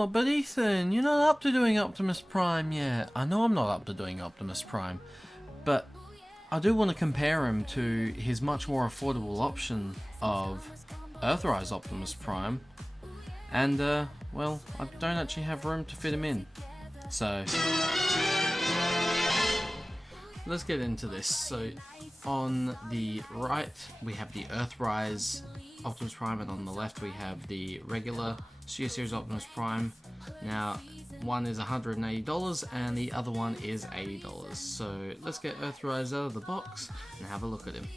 Oh, but Ethan, you're not up to doing Optimus Prime yet. I know I'm not up to doing Optimus Prime, but I do want to compare him to his much more affordable option of Earthrise Optimus Prime. And, well, I don't actually have room to fit him in. So, let's get into this. So, on the right, we have the Earthrise Optimus Prime, and on the left, we have the regular Studio Series Optimus Prime. Now, one is $180 and the other one is $80. So, let's get Earthrise out of the box and have a look at him.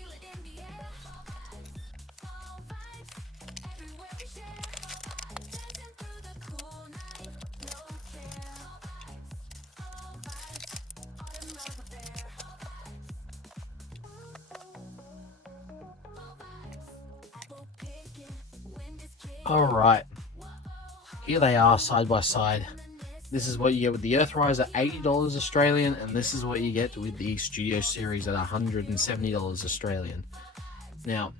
Alright, here they are side by side. This is what you get with the Earthrise at $80 Australian, and this is what you get with the Studio Series at $170 Australian. Now,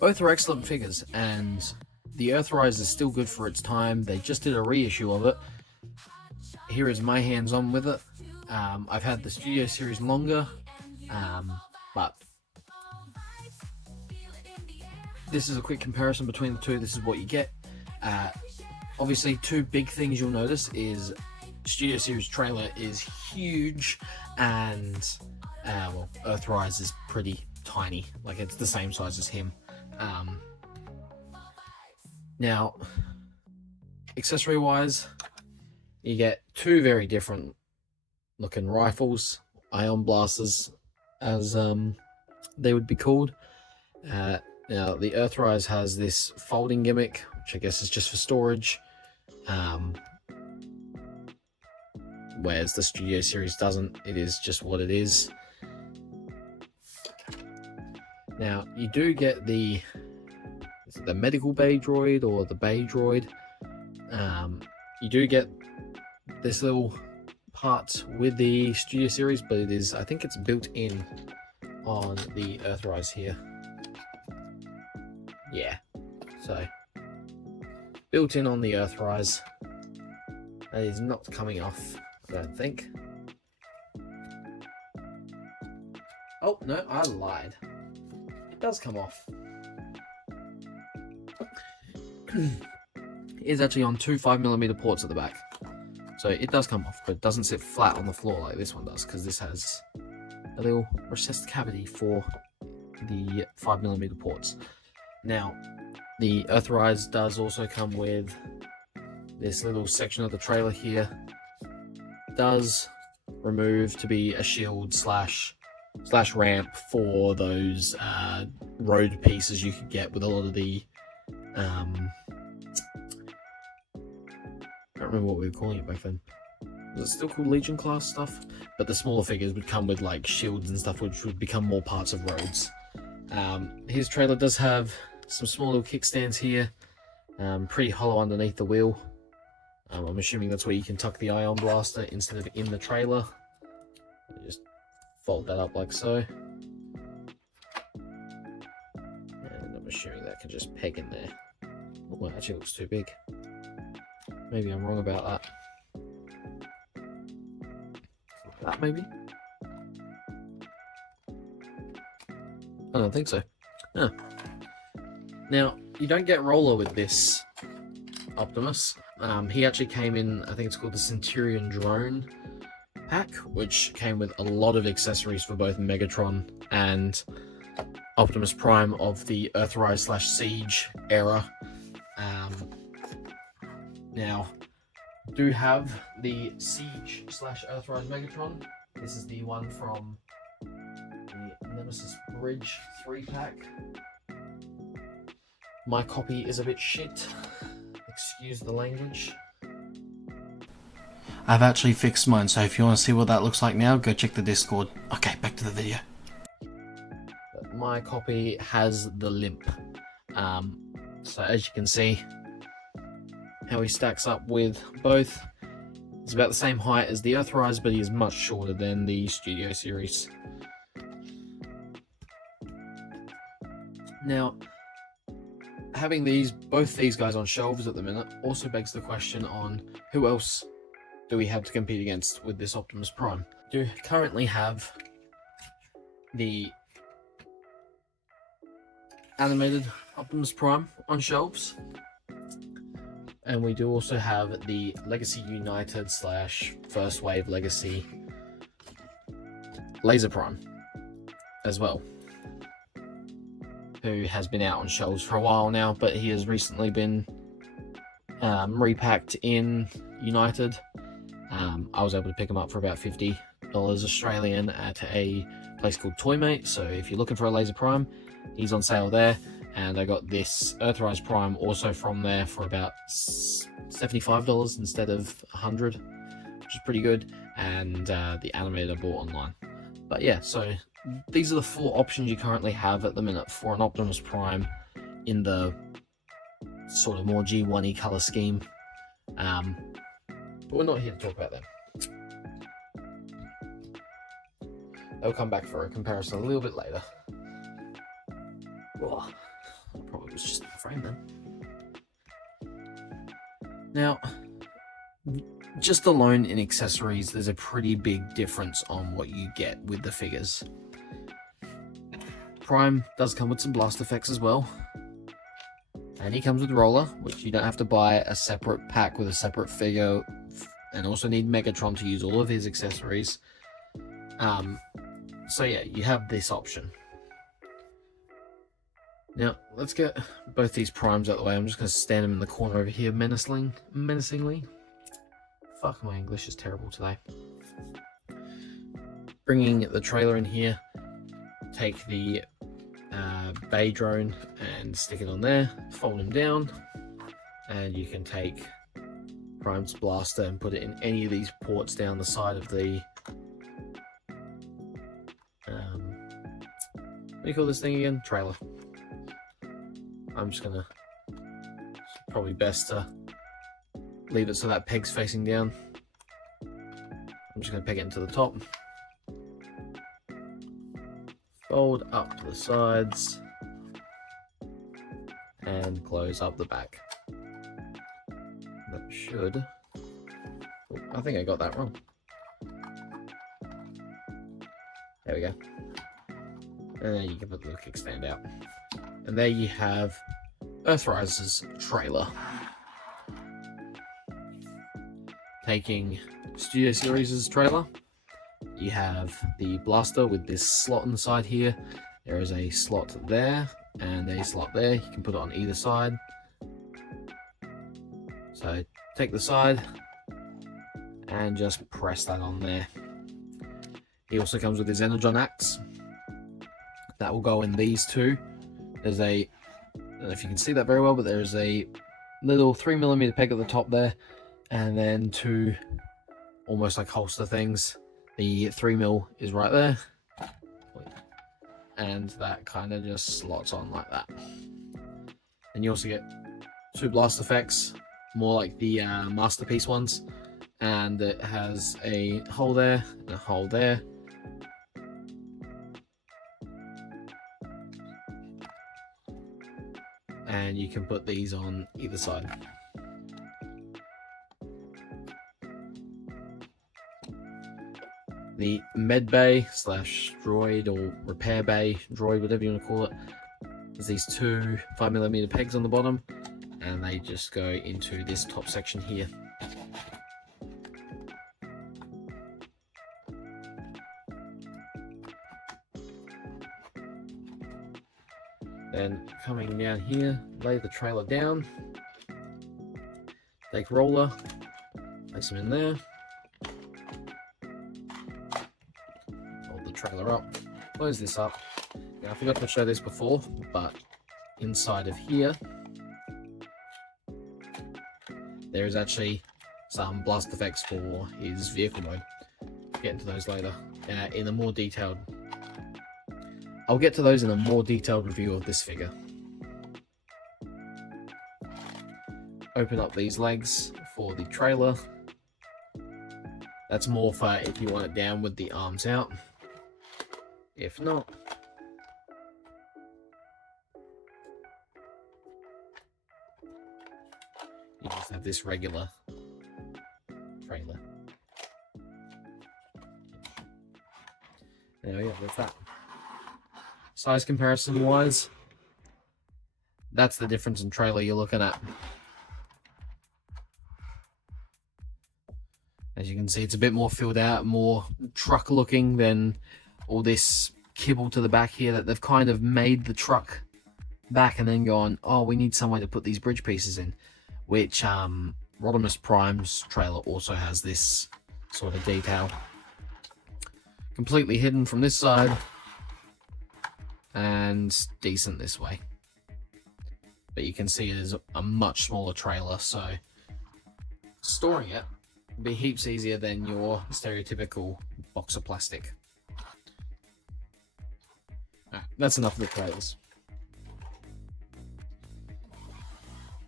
both are excellent figures, and the Earthrise is still good for its time. They just did a reissue of it. Here is my hands-on with it. I've had the Studio Series longer, but this is a quick comparison between the two. This is what you get. Obviously, two big things you'll notice is Studio Series trailer is huge, and well, Earthrise is pretty tiny. Like, it's the same size as him. Now, accessory-wise, you get two very different looking rifles, ion blasters, as they would be called. Now, the Earthrise has this folding gimmick, which I guess is just for storage, whereas the Studio Series doesn't. It is just what it is. Now, you do get the medical bay droid or the bay droid. You do get this little part with the Studio Series, but it is, I think it's built in on the Earthrise here. Yeah, so built in on the Earthrise. That is not coming off, I don't think. Oh, no, I lied. It does come off. It is actually on two 5mm ports at the back. So it does come off, but it doesn't sit flat on the floor like this one does, because this has a little recessed cavity for the 5mm ports. Now, the Earthrise does also come with this little section of the trailer here. It does remove to be a shield slash ramp for those road pieces you could get with a lot of the I don't remember what we were calling it back then. Was it still called Legion class stuff? But the smaller figures would come with like shields and stuff, which would become more parts of roads. His trailer does have some small little kickstands here, pretty hollow underneath the wheel. I'm assuming that's where you can tuck the ion blaster instead of in the trailer. Just fold that up like so. And I'm assuming that can just peg in there. Oh, it actually looks too big. Maybe I'm wrong about that. That maybe? I don't think so. Huh. Now, you don't get roller with this Optimus. He actually came in, I think it's called the Centurion Drone pack, which came with a lot of accessories for both Megatron and Optimus Prime of the Earthrise / Siege era. Now, do have the Siege / Earthrise Megatron. This is the one from the Nemesis Bridge 3-pack. My copy is a bit shit. Excuse the language. I've actually fixed mine, so if you want to see what that looks like now, go check the Discord. Okay, back to the video. But my copy has the limp. So as you can see, how he stacks up with both. He's about the same height as the Earthrise, but he is much shorter than the Studio Series. Now, having both these guys on shelves at the minute also begs the question on who else do we have to compete against with this Optimus Prime. We do currently have the animated Optimus Prime on shelves, and we do also have the Legacy United / First Wave Legacy Laser Prime as well, who has been out on shelves for a while now, but he has recently been repacked in United. I was able to pick him up for about $50 Australian at a place called Toymate, so if you're looking for a Laser Prime, he's on sale there. And I got this Earthrise Prime also from there for about $75 instead of $100, which is pretty good, and the animated I bought online. But yeah, so these are the 4 options you currently have at the minute for an Optimus Prime in the sort of more G1-y colour scheme. But we're not here to talk about them. They'll come back for a comparison a little bit later. Oh, probably was just in the frame then. Now, just alone in accessories, there's a pretty big difference on what you get with the figures. Prime does come with some blast effects as well, and he comes with roller, which you don't have to buy a separate pack with a separate figure, and also need Megatron to use all of his accessories. So yeah, you have this option. Now, let's get both these primes out of the way. I'm just going to stand them in the corner over here menacingly. Fuck, my English is terrible today. Bringing the trailer in here, take the bay drone and stick it on there, fold him down, and you can take Prime's blaster and put it in any of these ports down the side of the what do you call this thing again? Trailer. I'm just gonna, it's probably best to leave it so that peg's facing down. I'm just gonna peg it into the top. Fold up to the sides and close up the back. That should, oh, I think I got that wrong. There we go. And then you can put the little kickstand out. And there you have Earthrise's trailer. Taking Studio Series' trailer, you have the blaster with this slot on the side here. There is a slot there and a slot there. You can put it on either side. So take the side and just press that on there. He also comes with his Energon axe. That will go in these two. There's a, I don't know if you can see that very well, but there's a little 3mm peg at the top there, and then 2 almost like holster things. The 3mm is right there, and that kind of just slots on like that. And you also get 2 blast effects, more like the Masterpiece ones, and it has a hole there and a hole there. And you can put these on either side. The med bay / droid or repair bay, droid, whatever you want to call it, there's these 2 5mm pegs on the bottom, and they just go into this top section here. Then coming down here, lay the trailer down, take roller, place them in there, hold the trailer up, close this up. Now I forgot to show this before, but inside of here, there is actually some blast effects for his vehicle mode. Get into those later in a more detailed. I'll get to those in a more detailed review of this figure. Open up these legs for the trailer. That's more for if you want it down with the arms out. If not, You just have this regular trailer. There we go, that's that. Size comparison wise, that's the difference in trailer you're looking at. As you can see, it's a bit more filled out, more truck looking than all this kibble to the back here that they've kind of made the truck back and then gone, oh, we need somewhere to put these bridge pieces in, which Optimus Prime's trailer also has this sort of detail. Completely hidden from this side and decent this way. But you can see it is a much smaller trailer, so storing it will be heaps easier than your stereotypical box of plastic. Alright, that's enough of the trailers.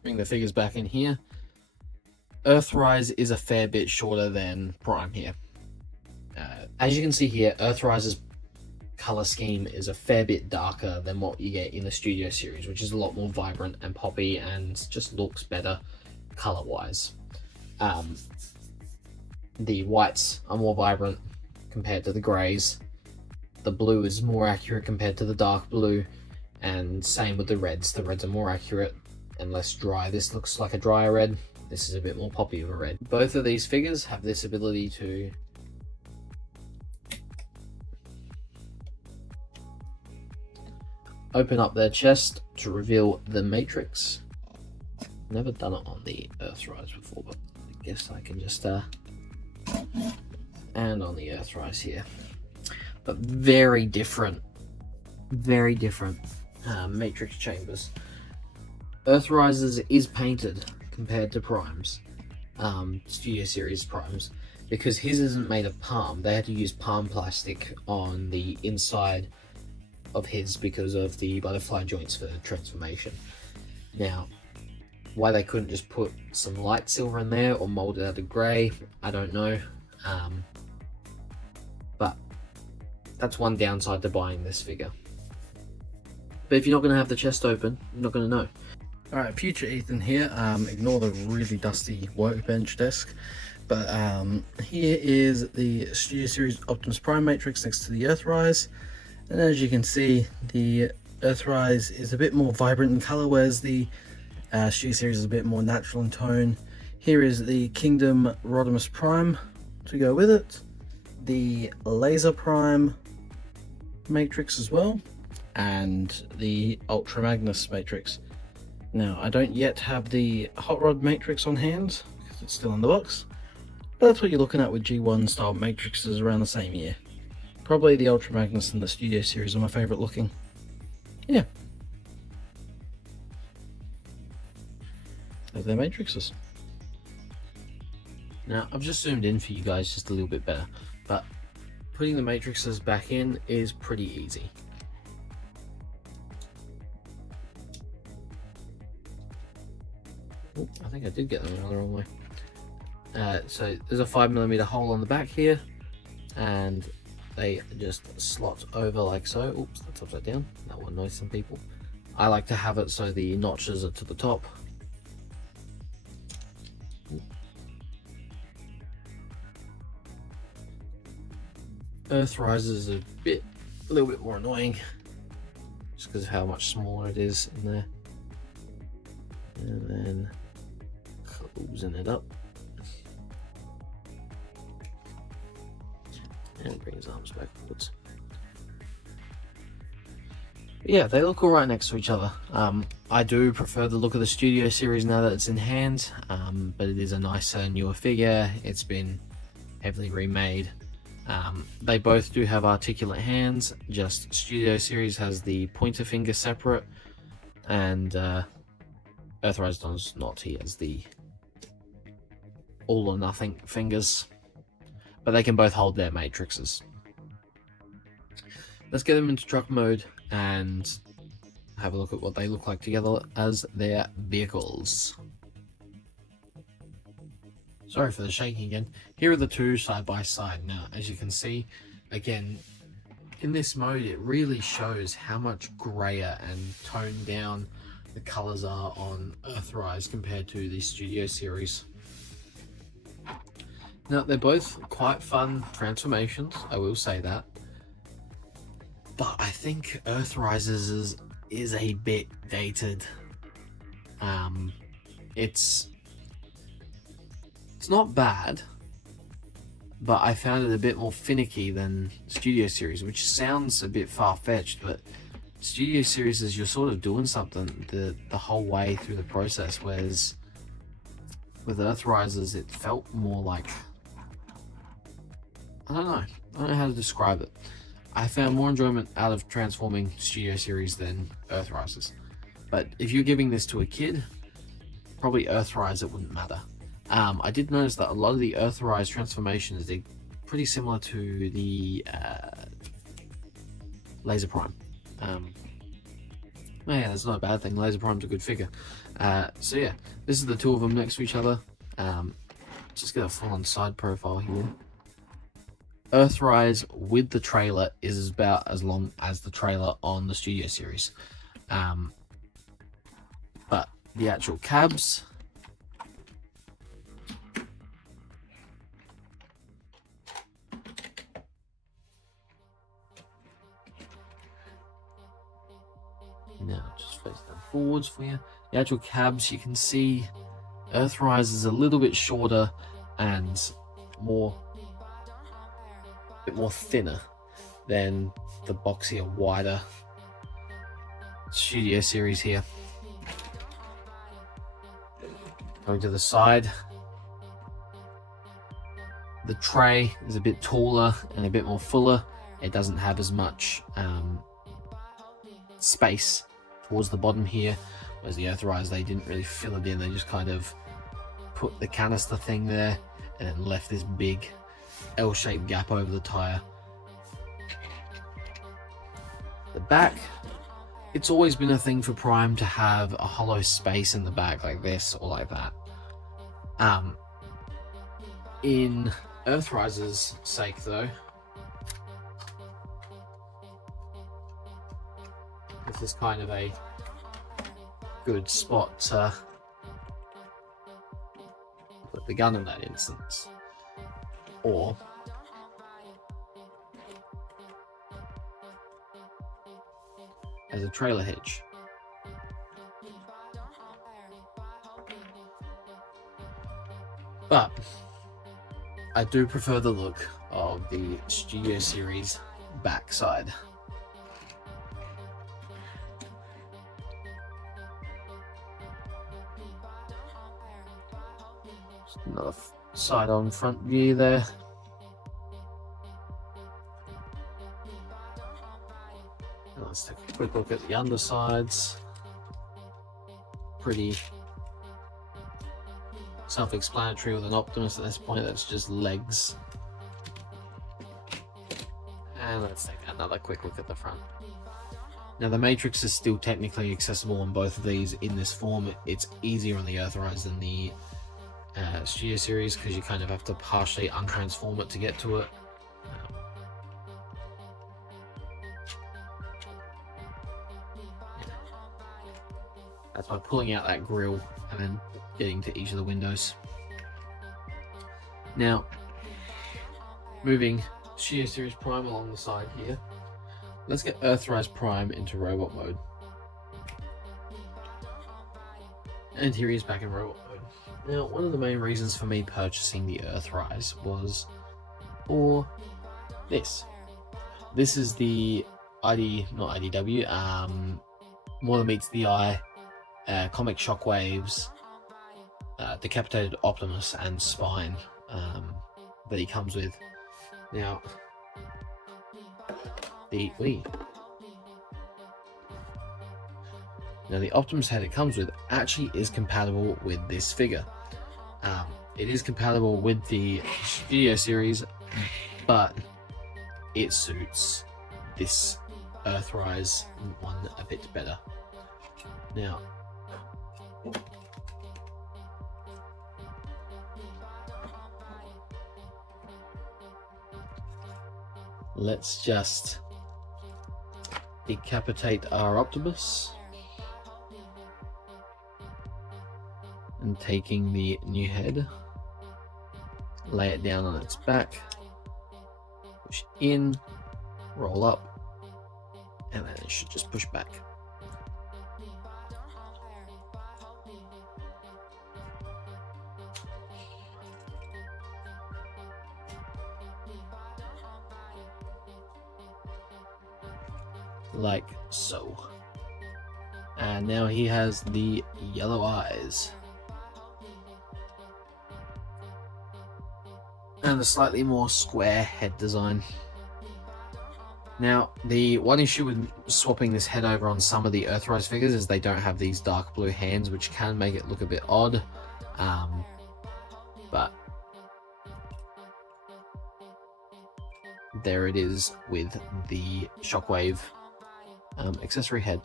Bring the figures back in here. Earthrise is a fair bit shorter than Prime here. As you can see here, Earthrise's color scheme is a fair bit darker than what you get in the Studio series, which is a lot more vibrant and poppy and just looks better color wise. The whites are more vibrant compared to the greys. The blue is more accurate compared to the dark blue, and same with the reds. The reds are more accurate and less dry. This looks like a drier red. This is a bit more poppy of a red. Both of these figures have this ability to open up their chest to reveal the Matrix. Never done it on the Earthrise before, but I guess I can just and on the Earthrise here. But very different Matrix chambers. Earthrise's is painted compared to Prime's, Studio Series Prime's, because his isn't made of palm. They had to use palm plastic on the inside of his because of the butterfly joints for transformation. Now, why they couldn't just put some light silver in there or mold it out of grey, I don't know. But that's one downside to buying this figure. But if you're not going to have the chest open, you're not going to know. Alright, future Ethan here. Ignore the really dusty workbench desk. But here is the Studio Series Optimus Prime Matrix next to the Earthrise. And as you can see, the Earthrise is a bit more vibrant in colour, whereas the Studio Series is a bit more natural in tone. Here is the Kingdom Optimus Prime to go with it. The Laser Prime Matrix as well. And the Ultra Magnus Matrix. Now, I don't yet have the Hot Rod Matrix on hand, because it's still in the box. But that's what you're looking at with G1 style Matrixes around the same year. Probably the Ultra Magnus and the Studio Series are my favourite looking. Yeah. There's their Matrixes. Now, I've just zoomed in for you guys just a little bit better, but putting the Matrixes back in is pretty easy. Ooh, I think I did get them the wrong way. So there's a 5mm hole on the back here, and they just slot over like so. Oops, that's upside down. That will annoy some people. I like to have it so the notches are to the top. Earthrise is a little bit more annoying, just because of how much smaller it is in there. And then closing it up. And bring his arms backwards. Yeah, they look alright next to each other. I do prefer the look of the Studio Series now that it's in hand, but it is a nicer, newer figure. It's been heavily remade. They both do have articulate hands, just Studio Series has the pointer finger separate, and Earthrise does not. He has the all or nothing fingers, but they can both hold their matrices. Let's get them into truck mode and have a look at what they look like together as their vehicles. Sorry for the shaking again. Here are the two side by side. Now, as you can see, again, in this mode, it really shows how much grayer and toned down the colors are on Earthrise compared to the Studio Series. Now, they're both quite fun transformations, I will say that. But I think Earthrise's is a bit dated. It's not bad, but I found it a bit more finicky than Studio Series, which sounds a bit far-fetched, but Studio Series is you're sort of doing something the whole way through the process, whereas with Earthrises it felt more like, I don't know how to describe it. I found more enjoyment out of transforming Studio Series than Earthrises. But if you're giving this to a kid, probably Earthrise, it wouldn't matter. I did notice that a lot of the Earthrise transformations are pretty similar to the Laser Prime. Yeah, that's not a bad thing. Laser Prime's a good figure. So yeah, this is the two of them next to each other. Just get a full-on side profile here. Earthrise with the trailer is about as long as the trailer on the Studio Series. But the actual cabs, now just face them forwards for you. The actual cabs, you can see Earthrise is a little bit shorter and a bit more thinner than the boxier, wider Studio Series here. Going to the side, the tray is a bit taller and a bit more fuller. It doesn't have as much space towards the bottom here, whereas the Earthrise, they didn't really fill it in. They just kind of put the canister thing there and then left this big L-shaped gap over the tire. The back, it's always been a thing for Prime to have a hollow space in the back like this or like that. In Earthrise's sake though, this is kind of a good spot to put the gun in that instance, or as a trailer hitch. But I do prefer the look of the Studio Series backside. Just another side-on front view there. Let's take a quick look at the undersides. Pretty self-explanatory with an Optimus at this point. That's just legs. And let's take another quick look at the front. Now the Matrix is still technically accessible on both of these in this form. It's easier on the Earthrise than the Studio Series because you kind of have to partially untransform it to get to it. That's by pulling out that grille and then getting to each of the windows. Now, moving Studio Series Prime along the side here, let's get Earthrise Prime into robot mode. And here he is back in robot mode. Now, one of the main reasons for me purchasing the Earthrise was for this. This is the not IDW, More Than Meets the Eye, comic Shockwave's decapitated Optimus and spine that he comes with. Now, the Optimus head it comes with actually is compatible with this figure. It is compatible with the Studio Series, but it suits this Earthrise one a bit better. Now, let's just decapitate our Optimus. then taking the new head, lay it down on its back, push in, roll up, and then it should just push back. Like so. And now he has the yellow eyes. And a slightly more square head design. Now, the one issue with swapping this head over on some of the Earthrise figures is they don't have these dark blue hands, which can make it look a bit odd. But there it is with the Shockwave accessory head.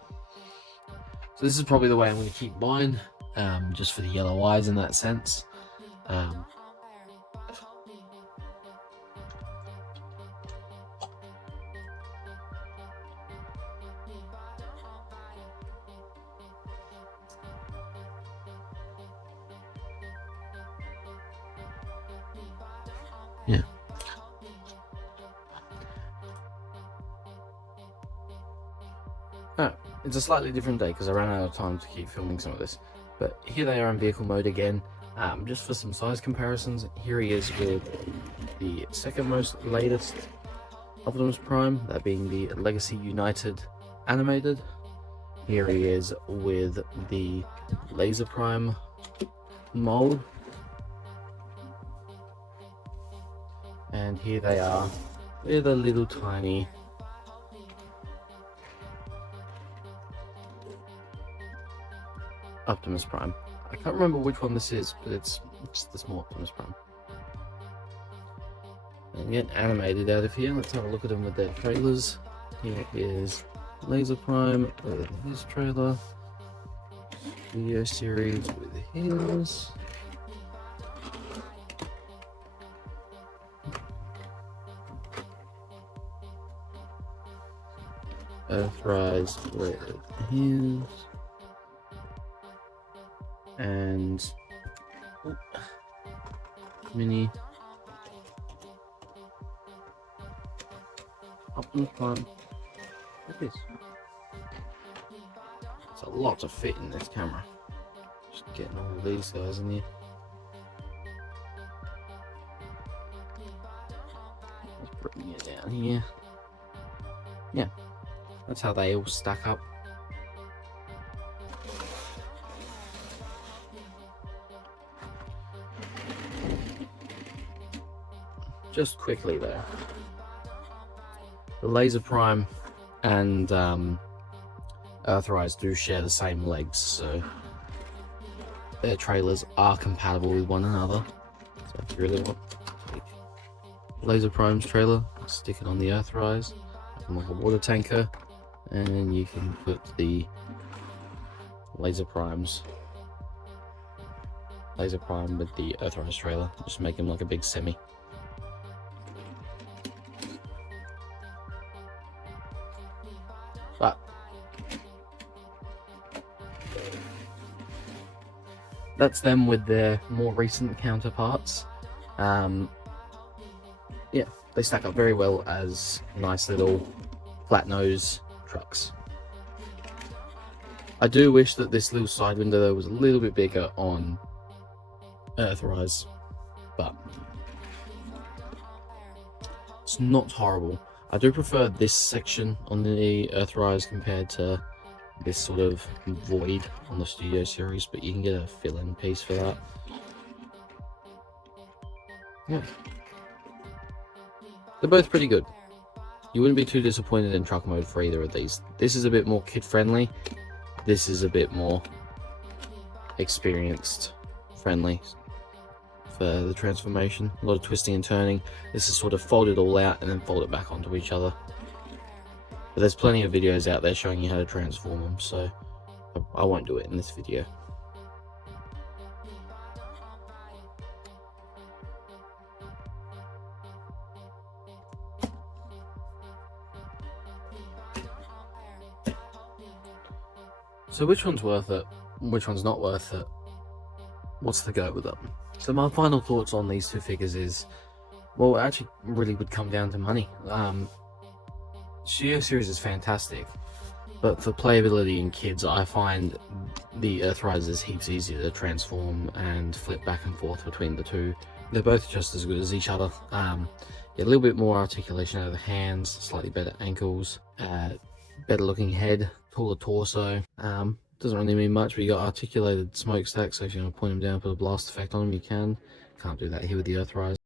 So this is probably the way I'm going to keep mine, just for the yellow eyes in that sense. Yeah. Alright, it's a slightly different day because I ran out of time to keep filming some of this. But here they are in vehicle mode again. Just for some size comparisons, here he is with the second most latest Optimus Prime, that being the Legacy United animated. Here he is with the Laser Prime mold. And here they are with a little tiny Optimus Prime. I can't remember which one this is, but it's just the small Optimus Prime. And get animated out of here. Let's have a look at them with their trailers. Here is Laser Prime with his trailer. Video series with his. Earthrise with his. And mini Optimus Prime. Look at this. It's a lot to fit in this camera. Just getting all of these guys in here. Let's bring it down here. Yeah, that's how they all stack up. Just quickly though, the Laser Prime and Earthrise do share the same legs, so their trailers are compatible with one another. So if you really want to take Laser Prime's trailer, stick it on the Earthrise, like a water tanker, and then you can put the Laser Prime with the Earthrise trailer, just make them like a big semi. But that's them with their more recent counterparts. Yeah, they stack up very well as nice little flat nose trucks. I do wish that this little side window though was a little bit bigger on Earthrise, but it's not horrible. I do prefer this section on the Earthrise compared to this sort of void on the Studio Series, but you can get a fill-in piece for that. Yeah. They're both pretty good. You wouldn't be too disappointed in truck mode for either of these. This is a bit more kid-friendly. This is a bit more experienced friendly for the transformation. A lot of twisting and turning. This is sort of fold it all out and then fold it back onto each other. But there's plenty of videos out there showing you how to transform them, so I won't do it in this video. So which one's worth it? Which one's not worth it? what's to go with them. So my final thoughts on these two figures is, well, it actually really would come down to money. Studio Series is fantastic, but for playability in kids, I find the Earthrise is heaps easier to transform and flip back and forth between the two. They're both just as good as each other. A little bit more articulation out of the hands, slightly better ankles, better looking head, taller torso. Doesn't really mean much, but you got articulated smokestack, so if you want to point them down, put a blast effect on them, you can. Can't do that here with the Earthrise.